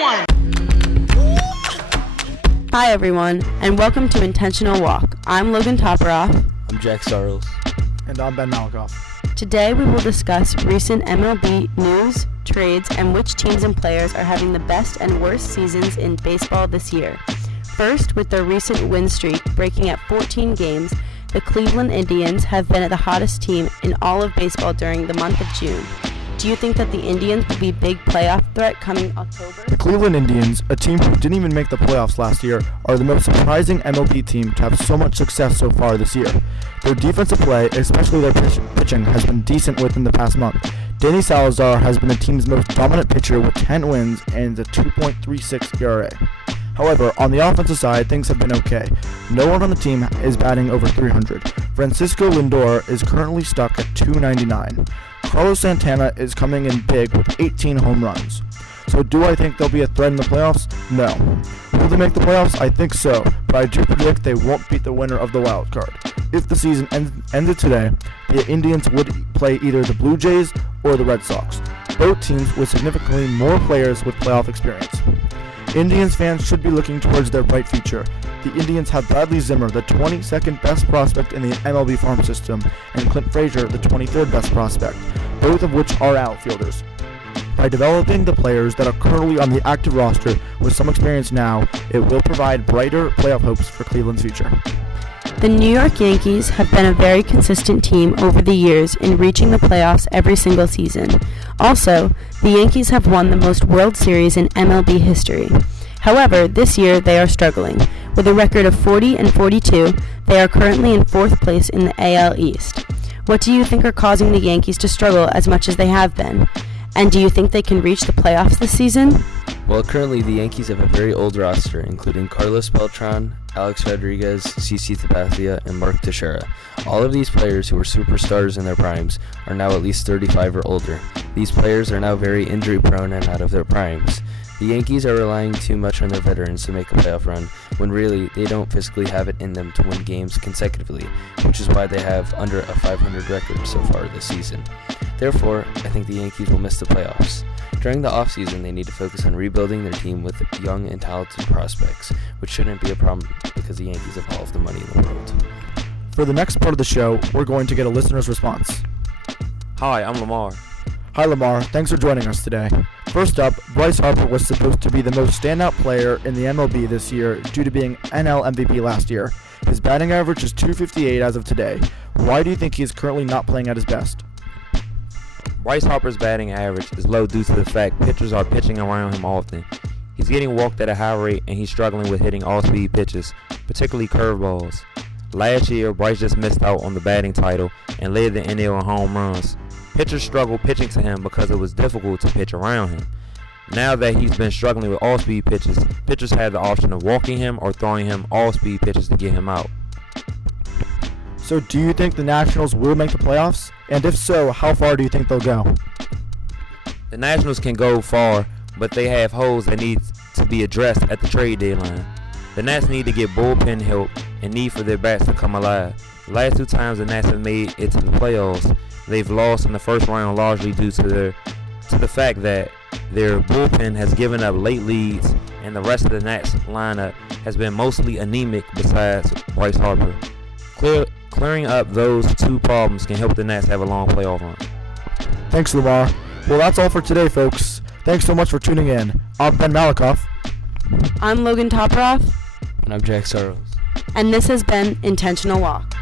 everyone! Hi everyone, and welcome to Intentional Walk. I'm Logan Toperoff. I'm Jack Sarles. And I'm Ben Malikoff. Today we will discuss recent MLB news, trades, and which teams and players are having the best and worst seasons in baseball this year. First, with their recent win streak breaking at 14 games, the Cleveland Indians have been the hottest team in all of baseball during the month of June. Do you think that the Indians will be a big playoff threat coming October? The Cleveland Indians, a team who didn't even make the playoffs last year, are the most surprising MLB team to have so much success so far this year. Their defensive play, especially their pitching, has been decent within the past month. Danny Salazar has been the team's most dominant pitcher with 10 wins and a 2.36 ERA. However, on the offensive side, things have been okay. No one on the team is batting over 300. Francisco Lindor is currently stuck at 299. Carlos Santana is coming in big with 18 home runs. So do I think they'll be a threat in the playoffs? No. Will they make the playoffs? I think so, but I do predict they won't beat the winner of the wild card. If the season ended today, the Indians would play either the Blue Jays or the Red Sox, both teams with significantly more players with playoff experience. Indians fans should be looking towards their bright future. The Indians have Bradley Zimmer, the 22nd best prospect in the MLB farm system, and Clint Frazier, the 23rd best prospect, both of which are outfielders. By developing the players that are currently on the active roster with some experience now, it will provide brighter playoff hopes for Cleveland's future. The New York Yankees have been a very consistent team over the years in reaching the playoffs every single season. Also, the Yankees have won the most World Series in MLB history. However, this year they are struggling. With a record of 40-42, they are currently in 4th place in the AL East. What do you think are causing the Yankees to struggle as much as they have been? And do you think they can reach the playoffs this season? Well, currently the Yankees have a very old roster, including Carlos Beltran, Alex Rodriguez, CC Sabathia, and Mark Teixeira. All of these players who were superstars in their primes are now at least 35 or older. These players are now very injury-prone and out of their primes. The Yankees are relying too much on their veterans to make a playoff run, when really they don't physically have it in them to win games consecutively, which is why they have under a 500 record so far this season. Therefore, I think the Yankees will miss the playoffs. During the offseason, they need to focus on rebuilding their team with young and talented prospects, which shouldn't be a problem because the Yankees have all of the money in the world. For the next part of the show, we're going to get a listener's response. Hi, I'm Lamar. Hi Lamar, thanks for joining us today. First up, Bryce Harper was supposed to be the most standout player in the MLB this year due to being NL MVP last year. His batting average is .258 as of today. Why do you think he is currently not playing at his best? Bryce Harper's batting average is low due to the fact pitchers are pitching around him often. He's getting walked at a high rate and he's struggling with hitting all-speed pitches, particularly curveballs. Last year, Bryce just missed out on the batting title and led the NL in home runs. Pitchers struggled pitching to him because it was difficult to pitch around him. Now that he's been struggling with all-speed pitches, pitchers have the option of walking him or throwing him all-speed pitches to get him out. So do you think the Nationals will make the playoffs? And if so, how far do you think they'll go? The Nationals can go far, but they have holes that need to be addressed at the trade deadline. The Nats need to get bullpen help and need for their bats to come alive. The last 2 times the Nats have made it to the playoffs, they've lost in the first round largely due to the fact that their bullpen has given up late leads and the rest of the Nats lineup has been mostly anemic besides Bryce Harper. Clearing up those 2 problems can help the Nats have a long playoff run. Thanks, Lamar. Well, that's all for today, folks. Thanks so much for tuning in. I'm Ben Malikoff. I'm Logan Toperoff. And I'm Jack Sarles. And this has been Intentional Walk.